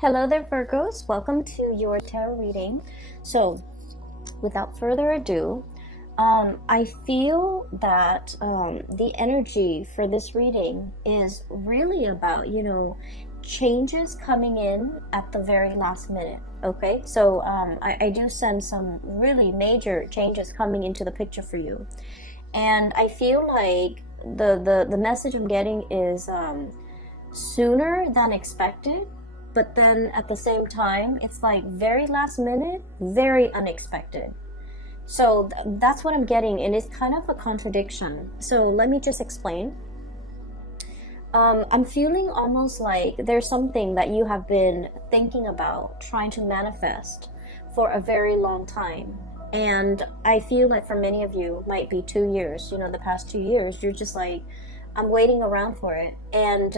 Hello there, Virgos. Welcome to your tarot reading. So, without further ado, I feel that the energy for this reading is really about, changes coming in at the very last minute. Okay, so I do sense some really major changes coming into the picture for you. And I feel like the message I'm getting is sooner than expected, but then at the same time it's like very last minute, very unexpected. So that's what I'm getting, and it's kind of a contradiction. So let me just explain. I'm feeling almost like there's something that you have been thinking about trying to manifest for a very long time. And I feel like for many of you, might be 2 years, the past 2 years, you're just like, I'm waiting around for it. And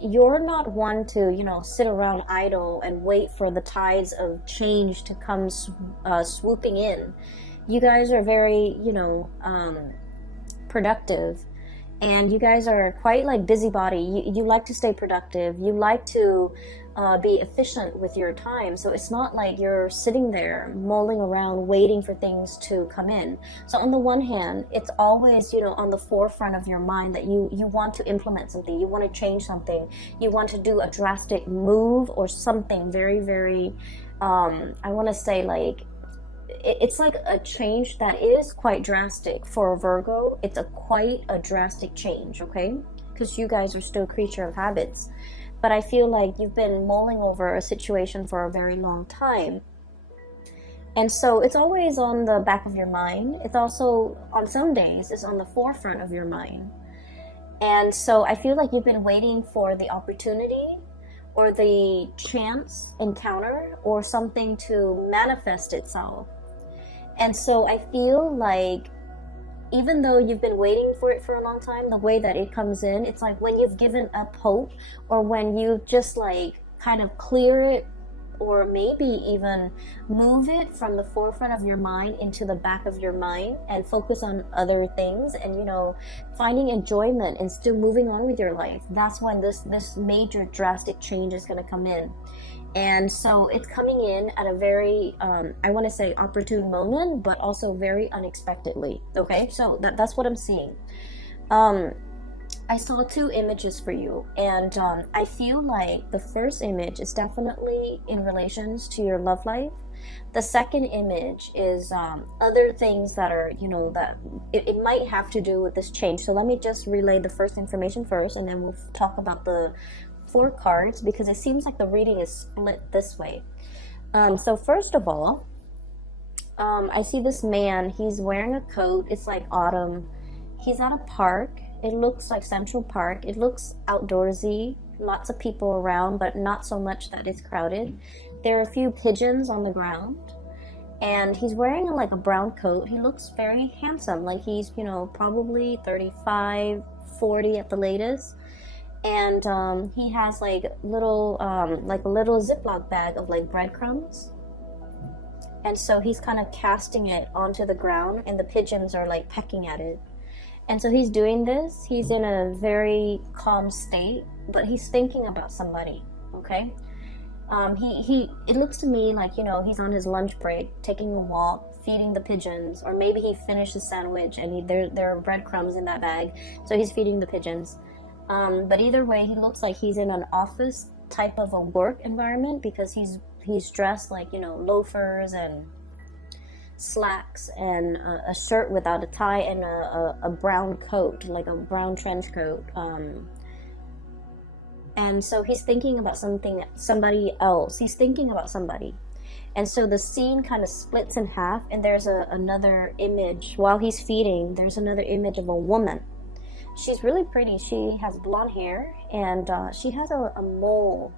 you're not one to, sit around idle and wait for the tides of change to come swooping in. You guys are very, productive. And you guys are quite like busybody. You like to stay productive. You like to be efficient with your time. So it's not like you're sitting there mulling around waiting for things to come in. So on the one hand, it's always, on the forefront of your mind that you want to implement something. You want to change something. You want to do a drastic move or something very, very, I want to say like, it's like a change that is quite drastic for a Virgo. It's quite a drastic change, okay? Because you guys are still a creature of habits. But I feel like you've been mulling over a situation for a very long time. And so it's always on the back of your mind. It's also, on some days, it's on the forefront of your mind. And so I feel like you've been waiting for the opportunity or the chance encounter or something to manifest itself. And so I feel like even though you've been waiting for it for a long time, the way that it comes in, it's like when you've given up hope or when you just like kind of clear it or maybe even move it from the forefront of your mind into the back of your mind and focus on other things and, finding enjoyment and still moving on with your life. That's when this major drastic change is going to come in. And so it's coming in at a very, I want to say opportune moment, but also very unexpectedly. Okay, so that's what I'm seeing. I saw 2 images for you, and I feel like the first image is definitely in relations to your love life. The second image is other things that are, that it might have to do with this change. So let me just relay the first information first, and then we'll talk about the 4 cards, because it seems like the reading is split this way. So first of all, I see this man. He's wearing a coat. It's like autumn. He's at a park. It looks like Central Park. It looks outdoorsy. Lots of people around, but not so much that it's crowded. There are a few pigeons on the ground. And he's wearing like a brown coat. He looks very handsome. Like he's, probably 35, 40 at the latest. And he has like a little Ziploc bag of like breadcrumbs. And so he's kind of casting it onto the ground, and the pigeons are like pecking at it. And so he's doing this. He's in a very calm state, but he's thinking about somebody. Okay. It looks to me like, he's on his lunch break, taking a walk, feeding the pigeons, or maybe he finished his sandwich and there are breadcrumbs in that bag. So he's feeding the pigeons. But either way, he looks like he's in an office type of a work environment, because he's dressed like, loafers and slacks and a shirt without a tie and a brown coat, like a brown trench coat. And so he's thinking about somebody else. He's thinking about somebody. And so the scene kind of splits in half, and there's another image. While he's feeding, there's another image of a woman. She's really pretty. She has blonde hair, and she has a mole,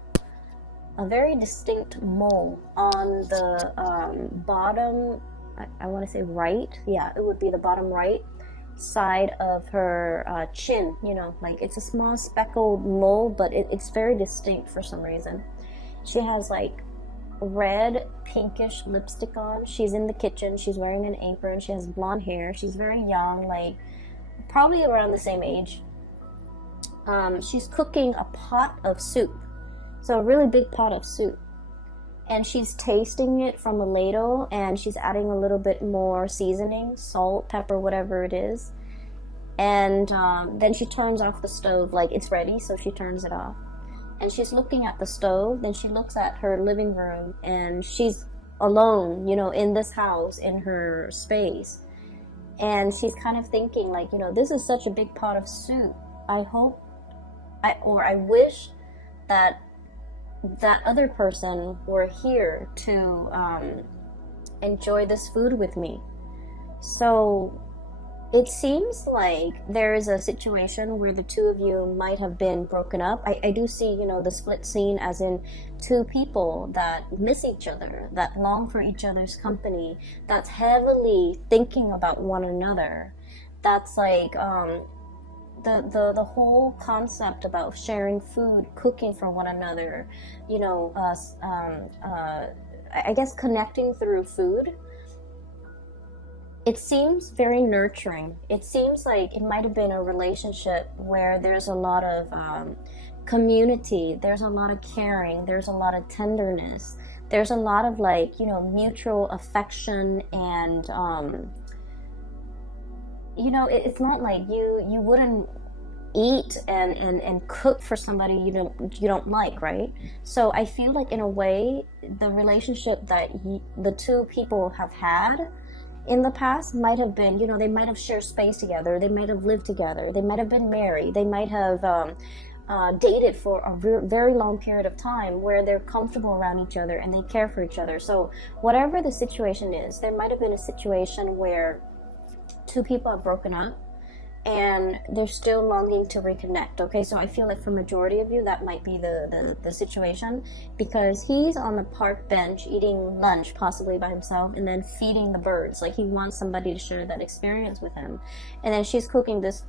a very distinct mole on the bottom, I want to say right. Yeah, it would be the bottom right side of her chin. Like it's a small speckled mole, but it's very distinct for some reason. She has like red pinkish lipstick on. She's in the kitchen. She's wearing an apron. She has blonde hair. She's very young, like probably around the same age. She's cooking a pot of soup, So a really big pot of soup. And she's tasting it from a ladle, and she's adding a little bit more seasoning, salt, pepper, whatever it is. And then she turns off the stove, like it's ready, so she turns it off. And she's looking at the stove, then she looks at her living room, and she's alone, you know, in this house, in her space. And she's kind of thinking like, you know, this is such a big pot of soup. I wish that that other person were here to enjoy this food with me. So it seems like there is a situation where the two of you might have been broken up. I do see, you know, the split scene as in two people that miss each other, that long for each other's company, that's heavily thinking about one another. That's like the whole concept about sharing food, cooking for one another, you know, I guess connecting through food. It seems very nurturing. It seems like it might have been a relationship where there's a lot of community, there's a lot of caring, there's a lot of tenderness, there's a lot of like, you know, mutual affection, and you know, it's not like you wouldn't eat and cook for somebody you don't like, right? So I feel like in a way the relationship that the two people have had in the past might have been, you know, they might have shared space together, they might have lived together, they might have been married, they might have dated for a very long period of time where they're comfortable around each other and they care for each other. So whatever the situation is, there might have been a situation where two people have broken up and they're still longing to reconnect. Okay, so I feel like for majority of you that might be the situation, because he's on the park bench eating lunch possibly by himself and then feeding the birds. Like he wants somebody to share that experience with him. And then she's cooking this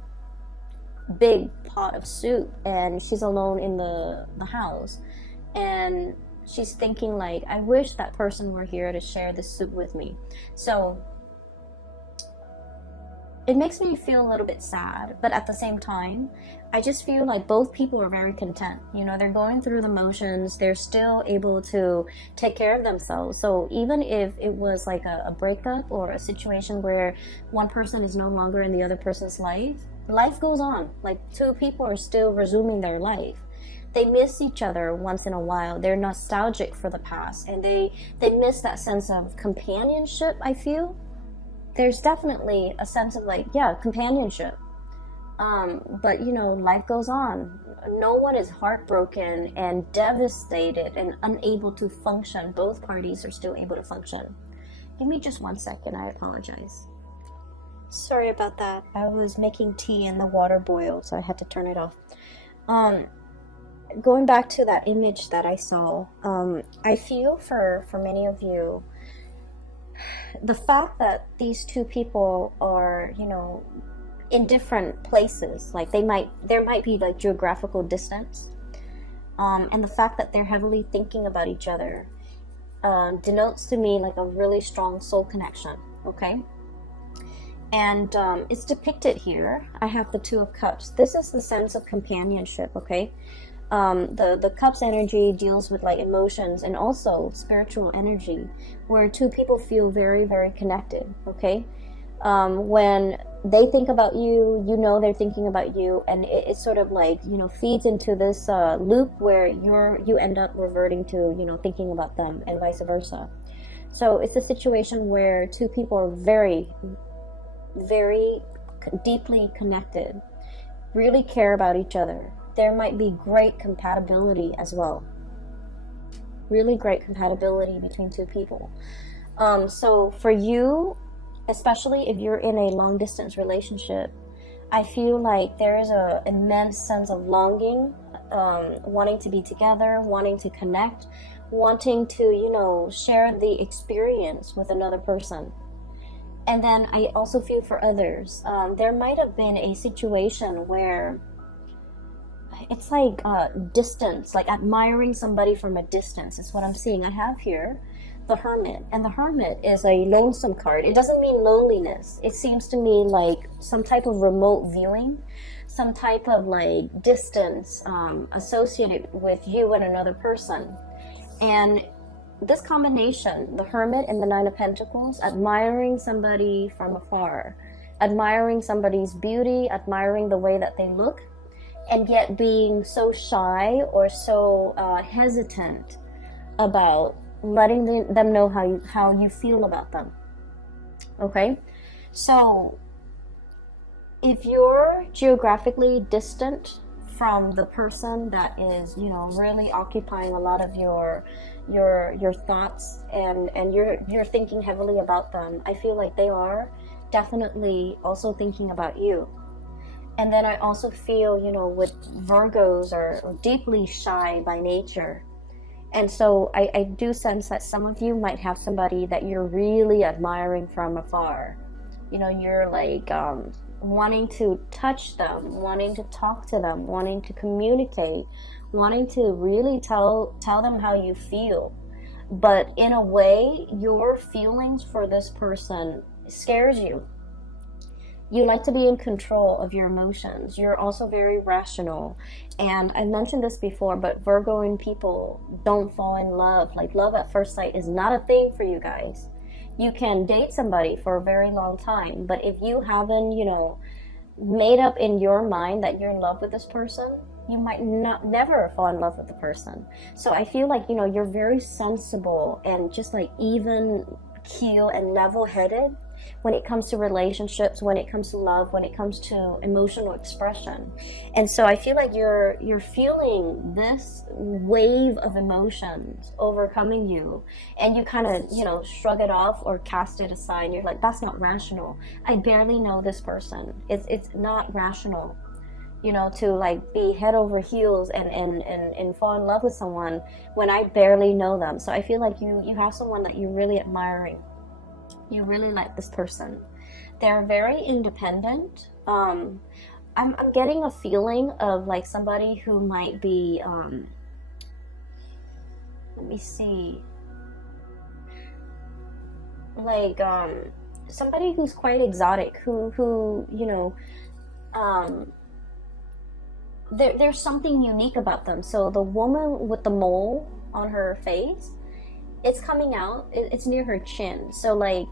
big pot of soup and she's alone in the house, and she's thinking like, I wish that person were here to share this soup with me. So it makes me feel a little bit sad, but at the same time, I just feel like both people are very content. You know, they're going through the motions, they're still able to take care of themselves. So even if it was like a breakup or a situation where one person is no longer in the other person's life goes on. Like two people are still resuming their life. They miss each other once in a while. They're nostalgic for the past, and they miss that sense of companionship, I feel. There's definitely a sense of like, yeah, companionship. But you know, life goes on. No one is heartbroken and devastated and unable to function. Both parties are still able to function. Give me just 1 second, I apologize. Sorry about that. I was making tea and the water boiled, so I had to turn it off. Going back to that image that I saw, I feel for many of you, the fact that these two people are, you know, in different places, like there might be like geographical distance, and the fact that they're heavily thinking about each other denotes to me like a really strong soul connection. Okay, and it's depicted here. I have the Two of Cups. This is the sense of companionship. Okay. The cups energy deals with like emotions and also spiritual energy, where two people feel very, very connected. Okay, when they think about you, you know they're thinking about you, and it's sort of like, you know, feeds into this loop where you end up reverting to, you know, thinking about them, and vice versa. So it's a situation where two people are very, very deeply connected, really care about each other. There might be great compatibility as well. Really great compatibility between two people. So for you, especially if you're in a long distance relationship, I feel like there is an immense sense of longing, wanting to be together, wanting to connect, wanting to, you know, share the experience with another person. And then I also feel for others, there might have been a situation where it's like distance, like admiring somebody from a distance is what I'm seeing. I have here the Hermit, and the Hermit is a lonesome card. It doesn't mean loneliness. It seems to me like some type of remote viewing. some type of like distance associated with you and another person. And this combination, the Hermit and the Nine of Pentacles, admiring somebody from afar, admiring somebody's beauty, admiring the way that they look, and yet being so shy or so hesitant about letting them know how you feel about them. Okay, so if you're geographically distant from the person that is, you know, really occupying a lot of your thoughts, and you're thinking heavily about them, I feel like they are definitely also thinking about you. And then I also feel, you know, with Virgos are deeply shy by nature. And so I do sense that some of you might have somebody that you're really admiring from afar. You know, you're like wanting to touch them, wanting to talk to them, wanting to communicate, wanting to really tell them how you feel. But in a way, your feelings for this person scares you. You like to be in control of your emotions. You're also very rational. And I mentioned this before, but Virgoing people don't fall in love. Like, love at first sight is not a thing for you guys. You can date somebody for a very long time, but if you haven't, you know, made up in your mind that you're in love with this person, you might never fall in love with the person. So I feel like, you know, you're very sensible and just like even keel and level-headed when it comes to relationships, when it comes to love, when it comes to emotional expression. And so I feel like you're feeling this wave of emotions overcoming you, and you kind of, you know, shrug it off or cast it aside. You're like, that's not rational. I barely know this person. It's not rational, you know, to like be head over heels and fall in love with someone when I barely know them. So I feel like you have someone that you're really admiring. You really like this person. They're very independent. I'm getting a feeling of like somebody who might be let me see, like somebody who's quite exotic, who you know, there's something unique about them. So the woman with the mole on her face, it's coming out, it's near her chin. So like,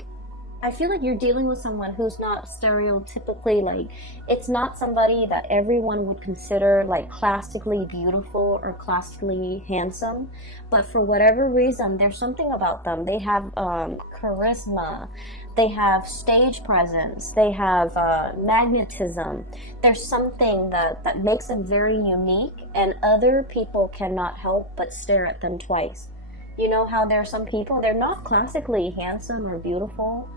I feel like you're dealing with someone who's not stereotypically, like, it's not somebody that everyone would consider like classically beautiful or classically handsome, but for whatever reason, there's something about them. They have charisma, they have stage presence, they have magnetism. There's something that makes them very unique, and other people cannot help but stare at them twice. You know how there are some people, they're not classically handsome or beautiful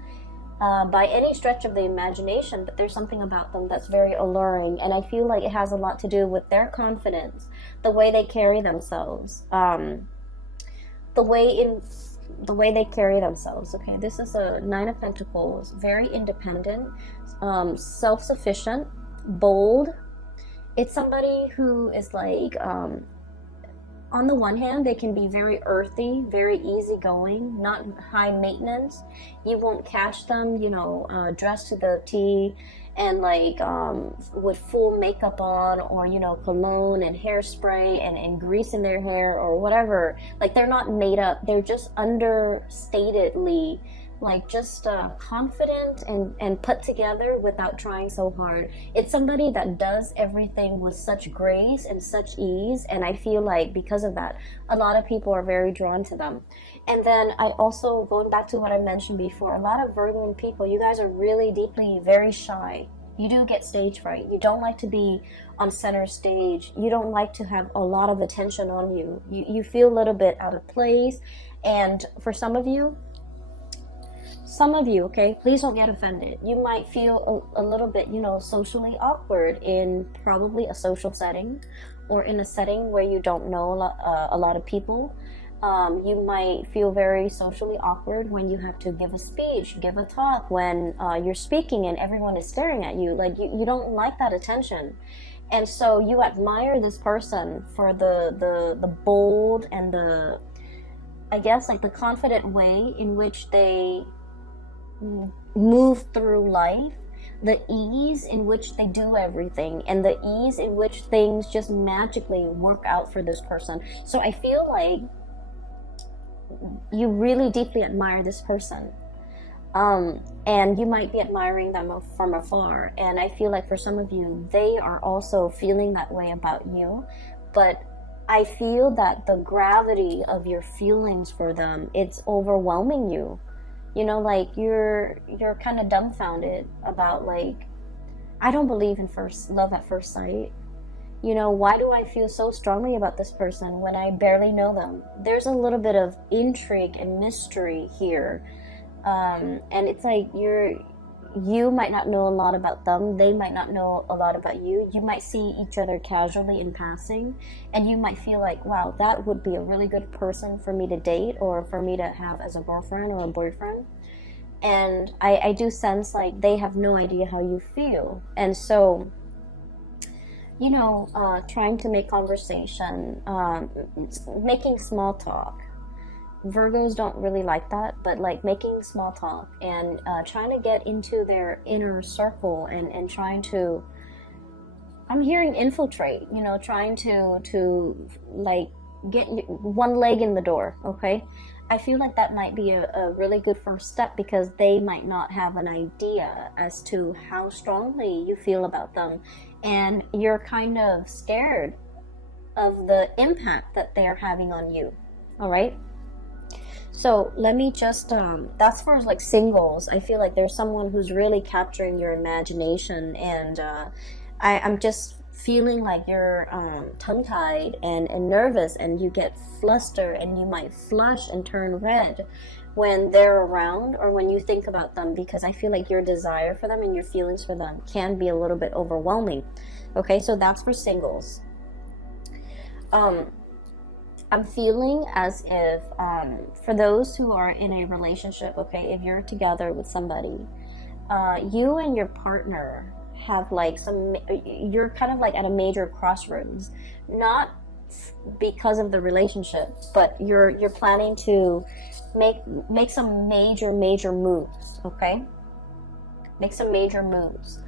by any stretch of the imagination, but there's something about them that's very alluring, and I feel like it has a lot to do with their confidence, the way they carry themselves, the way they carry themselves. Okay, this is a Nine of Pentacles, very independent, self-sufficient, bold. It's somebody who is like, on the one hand, they can be very earthy, very easygoing, not high maintenance. You won't catch them, you know, dressed to the T and like with full makeup on, or, you know, cologne and hairspray and grease in their hair or whatever. Like, they're not made up. They're just understatedly like just confident and put together without trying so hard. It's somebody that does everything with such grace and such ease, and I feel like because of that, a lot of people are very drawn to them. And then I also, going back to what I mentioned before, a lot of Virgo people, you guys are really deeply very shy. You do get stage fright. You don't like to be on center stage. You don't like to have a lot of attention on you. You feel a little bit out of place. And for some of you, okay, please don't get offended. You might feel a little bit, you know, socially awkward in probably a social setting, or in a setting where you don't know a lot of people. You might feel very socially awkward when you have to give a speech, give a talk, when you're speaking and everyone is staring at you. Like, you don't like that attention. And so you admire this person for the bold and the, I guess, like the confident way in which they move through life. the ease in which they do everything, and the ease in which things just magically work out for this person. So I feel like you really deeply admire this person. And you might be admiring them from afar. And I feel like for some of you, they are also feeling that way about you. But I feel that the gravity of your feelings for them, it's overwhelming you. You know, like you're kind of dumbfounded about, like, I don't believe in love at first sight. You know, why do I feel so strongly about this person when I barely know them? There's a little bit of intrigue and mystery here. And it's like you might not know a lot about them, they might not know a lot about you. You might see each other casually in passing, and you might feel like, wow, that would be a really good person for me to date or for me to have as a girlfriend or a boyfriend. And I do sense like they have no idea how you feel. And so, you know, trying to make conversation, making small talk. Virgos don't really like that, but like making small talk and trying to get into their inner circle and trying to, I'm hearing infiltrate, you know, trying to like get one leg in the door, okay? I feel like that might be a really good first step, because they might not have an idea as to how strongly you feel about them, and you're kind of scared of the impact that they're having on you, all right? So let me just, that's for like singles. I feel like there's someone who's really capturing your imagination, and I'm just feeling like you're tongue-tied and nervous, and you get flustered, and you might flush and turn red when they're around or when you think about them, because I feel like your desire for them and your feelings for them can be a little bit overwhelming. Okay, so that's for singles. I'm feeling as if, for those who are in a relationship, okay, if you're together with somebody, you and your partner have like you're kind of like at a major crossroads, not because of the relationship, but you're planning to make some major moves, okay? Make some major moves.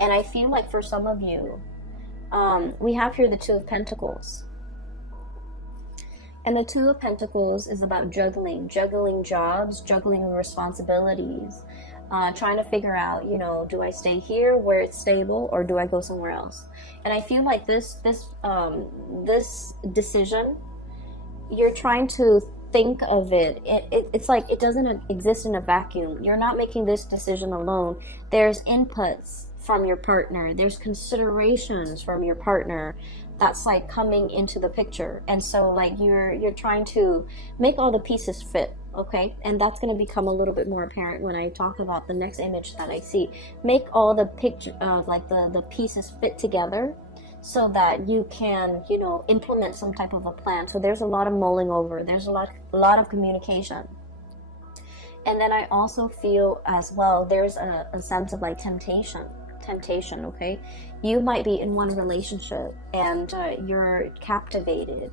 And I feel like for some of you, we have here the Two of Pentacles. And the Two of Pentacles is about juggling jobs, juggling responsibilities, trying to figure out, you know, do I stay here where it's stable, or do I go somewhere else? And I feel like this decision, you're trying to think of it. It's like it doesn't exist in a vacuum. You're not making this decision alone. There's inputs from your partner. There's considerations from your partner that's like coming into the picture. And so like you're trying to make all the pieces fit, okay? And that's going to become a little bit more apparent when I talk about the next image that I see. Make all the picture like the pieces fit together so that you can, you know, implement some type of a plan. So there's a lot of mulling over, there's a lot of communication. And then I also feel as well there's a sense of like temptation, okay? You might be in one relationship and you're captivated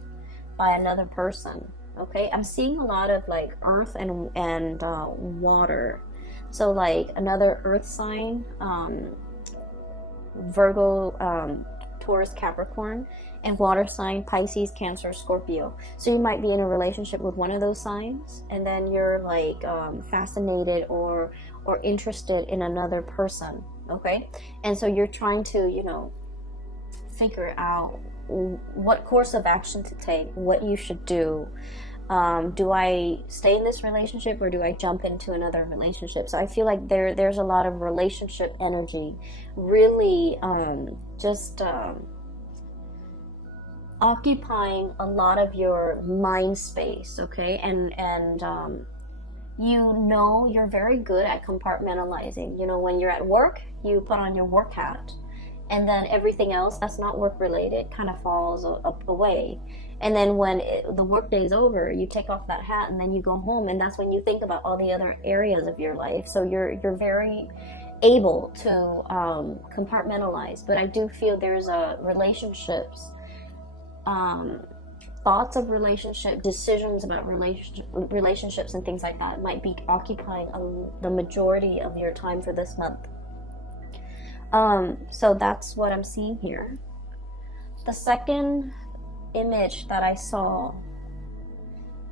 by another person, okay? I'm seeing a lot of like earth and water. So like another earth sign, Virgo, Taurus, Capricorn, and water sign, Pisces, Cancer, Scorpio. So you might be in a relationship with one of those signs, and then you're like fascinated or interested in another person, okay? And so you're trying to, you know, figure out what course of action to take, what you should do. Do I stay in this relationship or do I jump into another relationship? So I feel like there's a lot of relationship energy, really occupying a lot of your mind space, okay? And you know, you're very good at compartmentalizing. You know, when you're at work, you put on your work hat, and then everything else that's not work related kind of falls away. And then when the work day is over, you take off that hat and then you go home, and that's when you think about all the other areas of your life. So you're very able to compartmentalize. But I do feel there's relationships, thoughts of relationship, decisions about relationships and things like that might be occupying the majority of your time for this month. So that's what I'm seeing here. The second image that I saw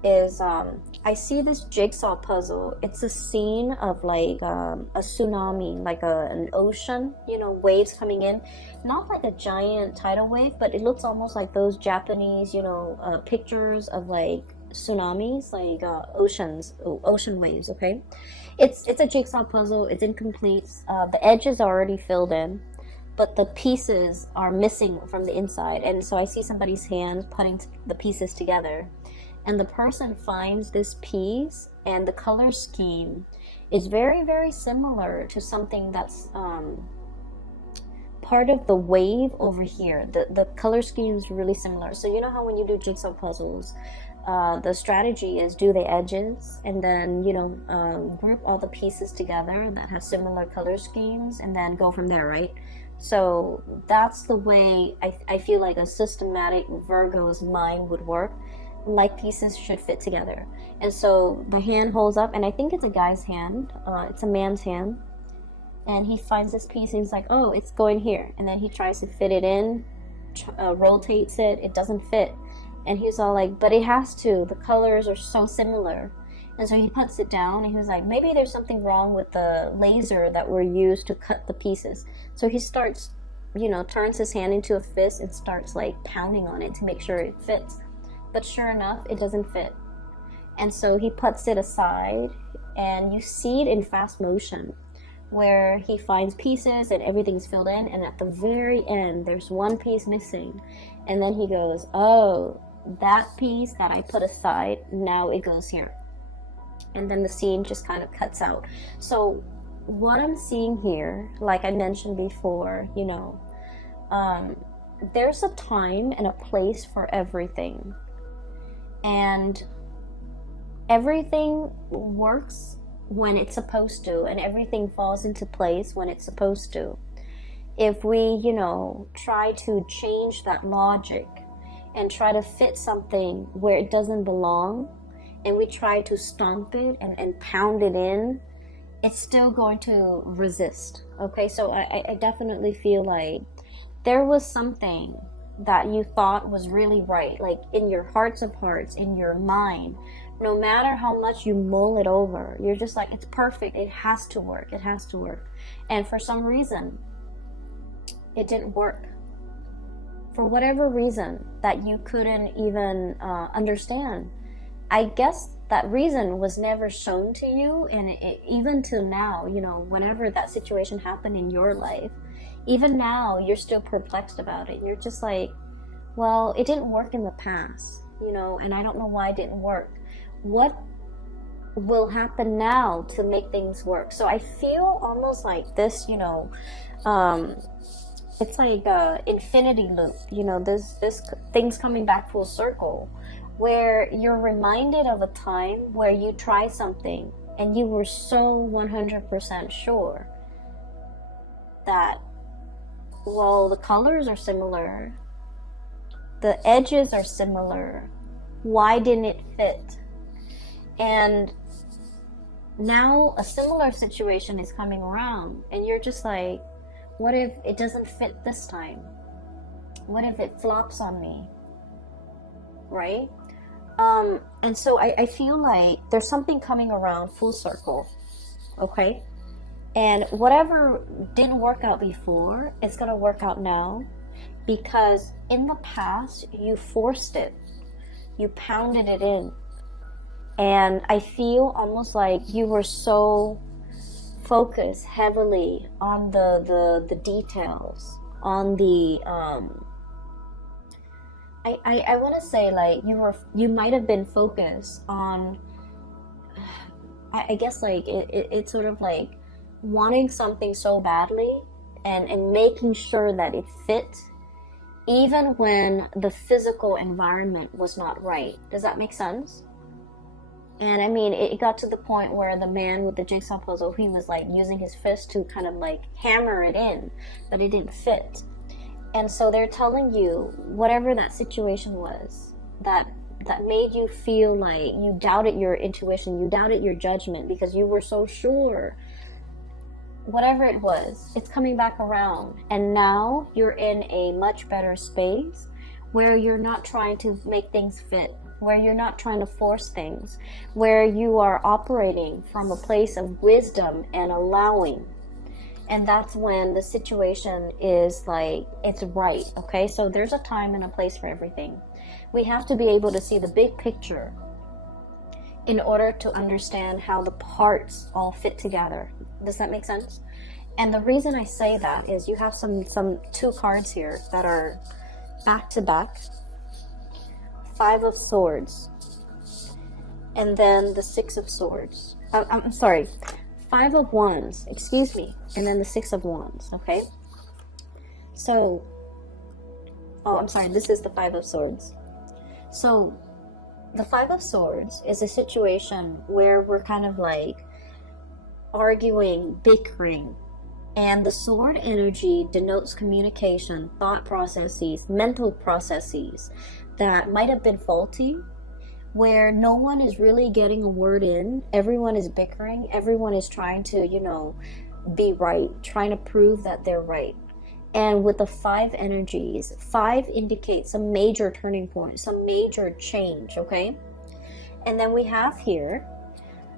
is I see this jigsaw puzzle. It's a scene of like a tsunami, like an ocean, you know, waves coming in. Not like a giant tidal wave, but it looks almost like those Japanese, you know, pictures of like tsunamis, like ocean waves. Okay, it's a jigsaw puzzle. It's incomplete. The edge is already filled in, but the pieces are missing from the inside. And so I see somebody's hand putting the pieces together. And the person finds this piece, and the color scheme is very, very similar to something that's part of the wave over here. The color scheme is really similar. So you know how when you do jigsaw puzzles, the strategy is do the edges and then, you know, group all the pieces together that have similar color schemes and then go from there, right? So that's the way I feel like a systematic Virgo's mind would work. Like pieces should fit together. And so the hand holds up, and I think it's a guy's hand. It's a man's hand. And he finds this piece and he's like, oh, it's going here. And then he tries to fit it in, rotates it. It doesn't fit. And he's all like, but it has to. The colors are so similar. And so he puts it down and he was like, maybe there's something wrong with the laser that were used to cut the pieces. So he starts, you know, turns his hand into a fist and starts like pounding on it to make sure it fits. But sure enough, it doesn't fit. And so he puts it aside, and you see it in fast motion, where he finds pieces and everything's filled in, and at the very end, there's one piece missing. And then he goes, oh, that piece that I put aside, now it goes here. And then the scene just kind of cuts out. So what I'm seeing here, like I mentioned before, you know, there's a time and a place for everything. And everything works when it's supposed to, and everything falls into place when it's supposed to. If we, you know, try to change that logic and try to fit something where it doesn't belong, and we try to stomp it and pound it in, it's still going to resist. Okay, so I definitely feel like there was something that you thought was really right, like in your hearts of hearts, in your mind, no matter how much you mull it over, you're just like, it's perfect, it has to work, it has to work. And for some reason, it didn't work. For whatever reason that you couldn't even understand. I guess that reason was never shown to you, and even till now, you know, whenever that situation happened in your life, even now, you're still perplexed about it. You're just like, well, it didn't work in the past, you know, and I don't know why it didn't work. What will happen now to make things work? So I feel almost like this, you know, it's like a infinity loop, you know, this things coming back full circle, where you're reminded of a time where you tried something and you were so 100% sure that, well, the colors are similar, the edges are similar, why didn't it fit? And now a similar situation is coming around, and you're just like, what if it doesn't fit this time? What if it flops on me? Right? And so I feel like there's something coming around full circle, okay? And whatever didn't work out before, it's going to work out now, because in the past, you forced it. You pounded it in. And I feel almost like you were so focused heavily on the details, on the I want to say, like, you might have been focused on, I guess, like it's sort of like wanting something so badly and making sure that it fit, even when the physical environment was not right. Does that make sense? And I mean, it got to the point where the man with the jigsaw puzzle, he was like using his fist to kind of like hammer it in, but it didn't fit. And so they're telling you, whatever that situation was, that made you feel like you doubted your intuition, you doubted your judgment because you were so sure whatever it was, it's coming back around. And now you're in a much better space where you're not trying to make things fit, where you're not trying to force things, where you are operating from a place of wisdom and allowing. And that's when the situation is like, it's right, okay? So there's a time and a place for everything. We have to be able to see the big picture in order to understand how the parts all fit together. Does that make sense? And the reason I say that is you have some two cards here that are back to back. 5 of Swords. And then the 6 of Swords. I'm sorry. 5 of Wands, excuse me, and then the 6 of Wands, okay? So, I'm sorry, this is the 5 of Swords. So, the 5 of Swords is a situation where we're kind of like arguing, bickering, and the sword energy denotes communication, thought processes, mental processes that might have been faulty, where no one is really getting a word in. Everyone is bickering. Everyone is trying to, be right, trying to prove that they're right. And with the 5 energies, 5 indicates a major turning point, some major change, okay? And then we have here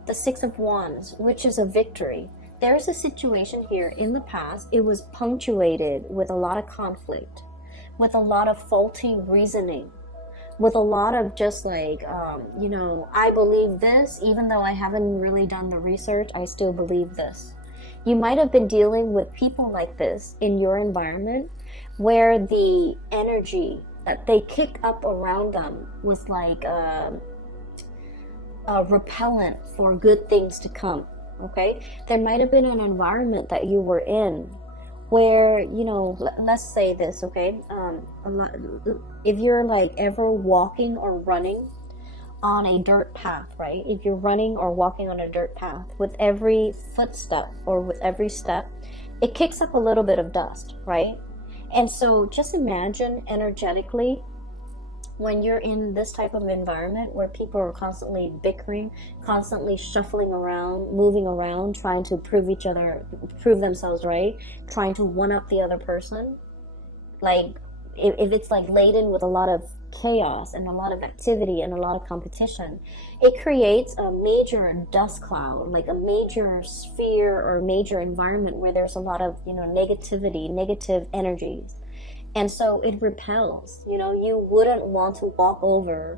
the 6 of Wands, which is a victory. There's a situation here in the past, it was punctuated with a lot of conflict, with a lot of faulty reasoning, with a lot of just like, I believe this, even though I haven't really done the research, I still believe this. You might have been dealing with people like this in your environment where the energy that they kick up around them was like a repellent for good things to come, okay? There might have been an environment that you were in where, let's say this, okay? If you're like ever walking or running on a dirt path, right? If you're running or walking on a dirt path, with every footstep or with every step, it kicks up a little bit of dust, right? And so just imagine energetically when you're in this type of environment where people are constantly bickering, constantly shuffling around, moving around, trying to prove themselves right, trying to one up the other person. Like if it's like laden with a lot of chaos and a lot of activity and a lot of competition, it creates a major dust cloud, like a major sphere or major environment where there's a lot of, negativity, negative energies. And so it repels, you wouldn't want to walk over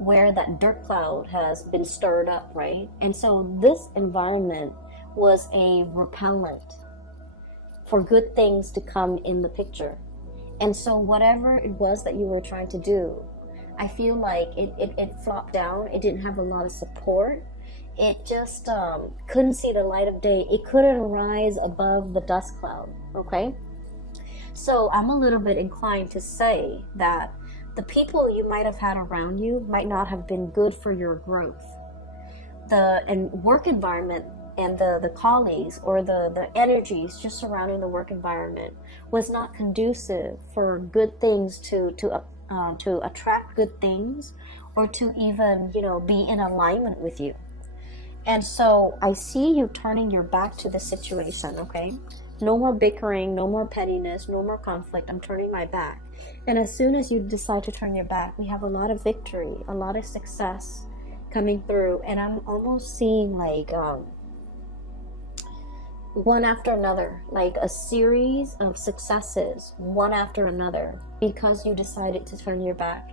where that dirt cloud has been stirred up, right? And so this environment was a repellent for good things to come in the picture. And so whatever it was that you were trying to do, I feel like it flopped down. It didn't have a lot of support. It just couldn't see the light of day. It couldn't rise above the dust cloud, okay? So I'm a little bit inclined to say that the people you might have had around you might not have been good for your growth. The work environment and the colleagues or the energies just surrounding the work environment was not conducive for good things to attract good things or to even, be in alignment with you. And so I see you turning your back to the situation, okay? No more bickering, no more pettiness, no more conflict. I'm turning my back. And as soon as you decide to turn your back, we have a lot of victory, a lot of success coming through. And I'm almost seeing like one after another, like a series of successes, one after another, because you decided to turn your back.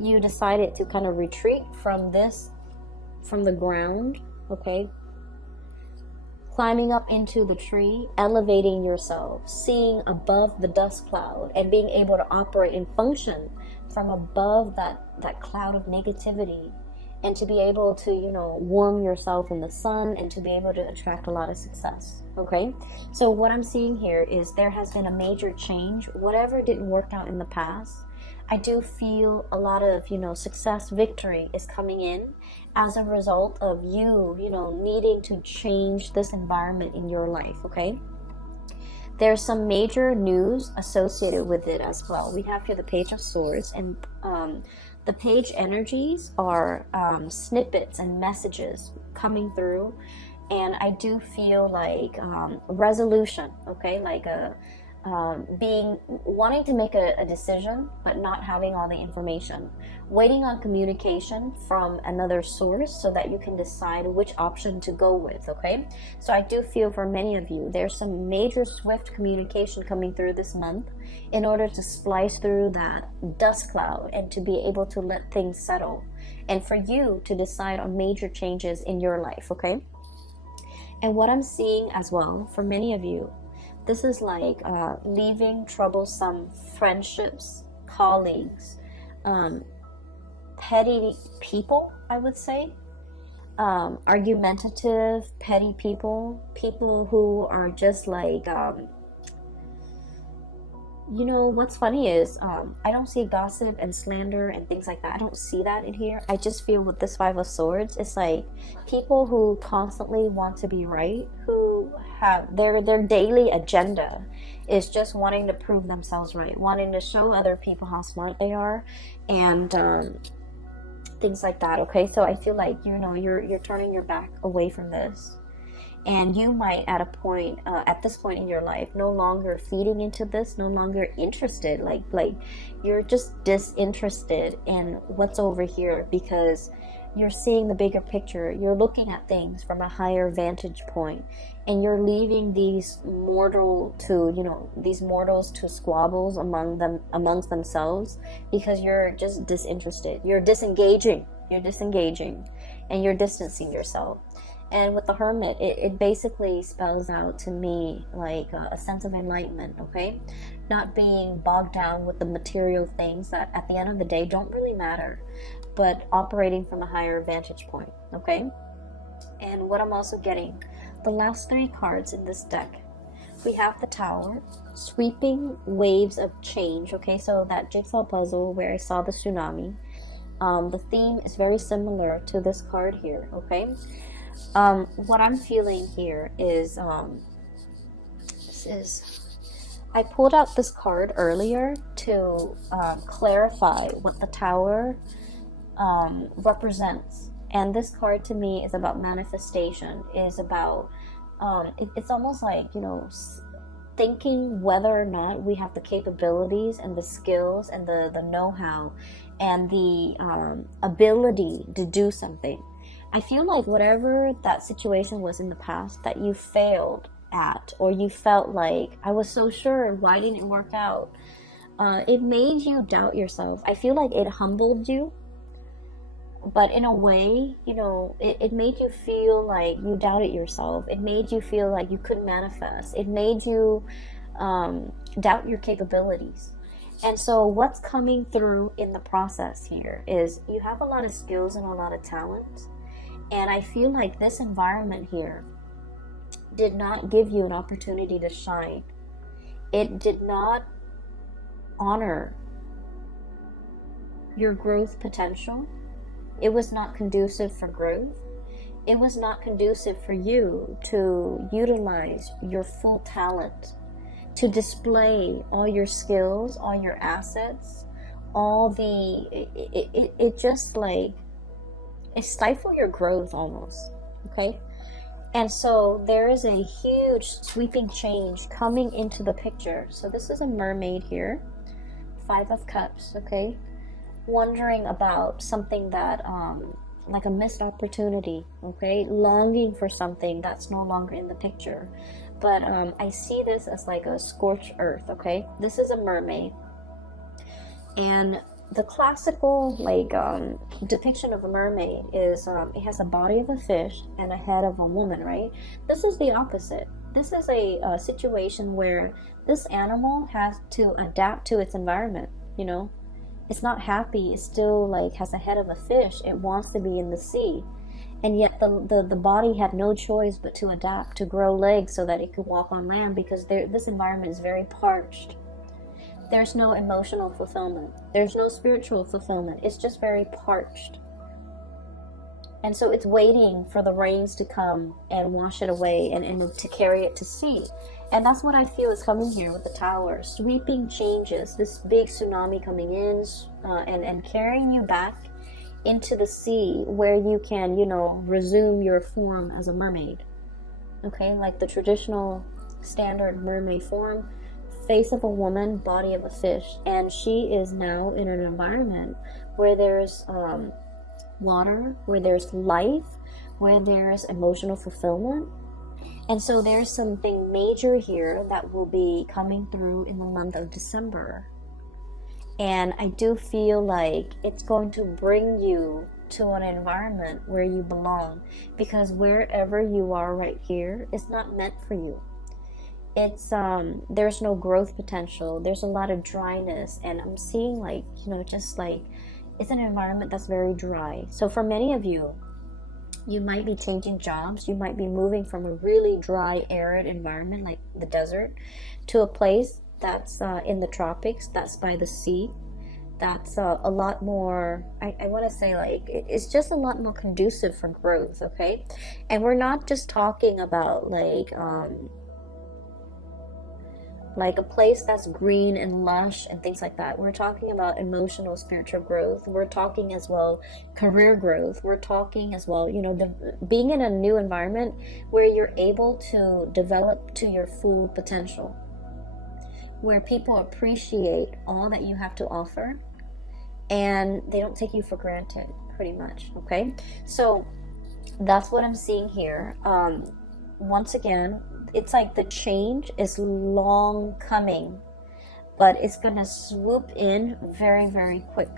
You decided to kind of retreat from the ground, okay? Climbing up into the tree, elevating yourself, seeing above the dust cloud, and being able to operate and function from above that cloud of negativity, and to be able to, warm yourself in the sun and to be able to attract a lot of success, okay? So what I'm seeing here is there has been a major change. Whatever didn't work out in the past, I do feel a lot of, success, victory is coming in as a result of you, needing to change this environment in your life, okay? There's some major news associated with it as well. We have here the Page of Swords, and the page energies are snippets and messages coming through And I do feel like resolution, okay, like a being wanting to make a decision but not having all the information, waiting on communication from another source so that you can decide which option to go with. Okay, so I do feel for many of you there's some major swift communication coming through this month in order to splice through that dust cloud and to be able to let things settle, and for you to decide on major changes in your life. Okay, and what I'm seeing as well for many of you, this is like leaving troublesome friendships, colleagues, petty people, I would say. Argumentative, petty people, people who are just like, you know, what's funny is I don't see gossip and slander and things like that. I don't see that in here. I just feel with this Five of Swords, it's like people who constantly want to be right, who have their daily agenda is just wanting to prove themselves right, wanting to show other people how smart they are, and things like that. Okay, so I feel like, you know, you're turning your back away from this. And you might at this point in your life, no longer feeding into this, no longer interested, like you're just disinterested in what's over here, because you're seeing the bigger picture. You're looking at things from a higher vantage point, and you're leaving these mortals to squabbles amongst themselves, because you're just disinterested. You're disengaging, and you're distancing yourself. And with the Hermit, it basically spells out to me like a sense of enlightenment, okay? Not being bogged down with the material things that at the end of the day don't really matter, but operating from a higher vantage point, okay? And what I'm also getting, the last 3 cards in this deck, we have the Tower, sweeping waves of change, okay? So that jigsaw puzzle where I saw the tsunami, the theme is very similar to this card here, okay? What I'm feeling here is, I pulled out this card earlier to clarify what the Tower represents. And this card to me is about manifestation, is about, it's almost like, you know, thinking whether or not we have the capabilities and the skills and the know-how and the ability to do something. I feel like whatever that situation was in the past that you failed at, or you felt like, I was so sure, why didn't it work out? It made you doubt yourself. I feel like it humbled you, but in a way, you know, it made you feel like you doubted yourself. It made you feel like you couldn't manifest. It made you doubt your capabilities. And so what's coming through in the process here is you have a lot of skills and a lot of talent. And I feel like this environment here did not give you an opportunity to shine. It did not honor your growth potential. It was not conducive for growth. It was not conducive for you to utilize your full talent, to display all your skills, all your assets, all the, it just like, it stifles your growth almost, okay? And so there is a huge sweeping change coming into the picture. So this is a mermaid here, 5 of Cups, okay? Wondering about something that, like a missed opportunity, okay? Longing for something that's no longer in the picture. But I see this as like a scorched earth, okay? This is a mermaid. And the classical like depiction of a mermaid is it has a body of a fish and a head of a woman, right? This is the opposite. This is a situation where this animal has to adapt to its environment, you know? It's not happy. It still like has a head of a fish. It wants to be in the sea. And yet the body had no choice but to adapt, to grow legs so that it could walk on land, because this environment is very parched. There's no emotional fulfillment. There's no spiritual fulfillment. It's just very parched. And so it's waiting for the rains to come and wash it away and to carry it to sea. And that's what I feel is coming here with the Tower. Sweeping changes, this big tsunami coming in and carrying you back into the sea where you can, you know, resume your form as a mermaid. okay, like the traditional standard mermaid form, face of a woman, body of a fish. And she is now in an environment where there's water, where there's life, where there's emotional fulfillment. And so there's something major here that will be coming through in the month of December. And I do feel like it's going to bring you to an environment where you belong, because wherever you are right here is not meant for you. It's there's no growth potential. There's a lot of dryness, and I'm seeing like, you know, just like it's an environment that's very dry. So for many of you, you might be changing jobs. You might be moving from a really dry, arid environment like the desert to a place that's in the tropics, that's by the sea, that's a lot more, I want to say, like, it's just a lot more conducive for growth, okay? And we're not just talking about like a place that's green and lush and things like that. We're talking about emotional, spiritual growth. We're talking as well career growth. We're talking as well, you know, being in a new environment where you're able to develop to your full potential, where people appreciate all that you have to offer and they don't take you for granted, pretty much, okay? So that's what I'm seeing here. Once again, it's like the change is long coming, but it's gonna swoop in very, very quick.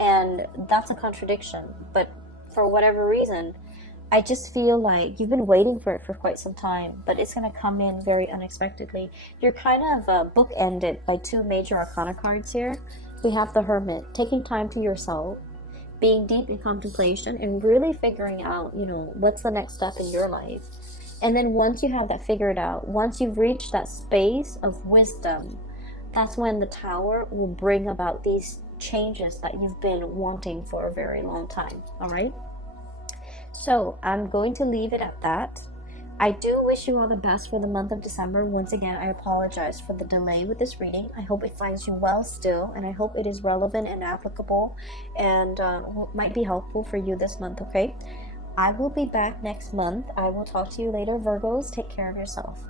And that's a contradiction, but for whatever reason, I just feel like you've been waiting for it for quite some time, but it's gonna come in very unexpectedly. You're kind of bookended by two major arcana cards here. We have the Hermit, taking time to yourself, being deep in contemplation, and really figuring out, you know, what's the next step in your life. And then once you have that figured out, once you've reached that space of wisdom, that's when the Tower will bring about these changes that you've been wanting for a very long time. All right? So I'm going to leave it at that. I do wish you all the best for the month of December. Once again, I apologize for the delay with this reading. I hope it finds you well still, and I hope it is relevant and applicable and might be helpful for you this month, okay? I will be back next month. I will talk to you later, Virgos. Take care of yourself.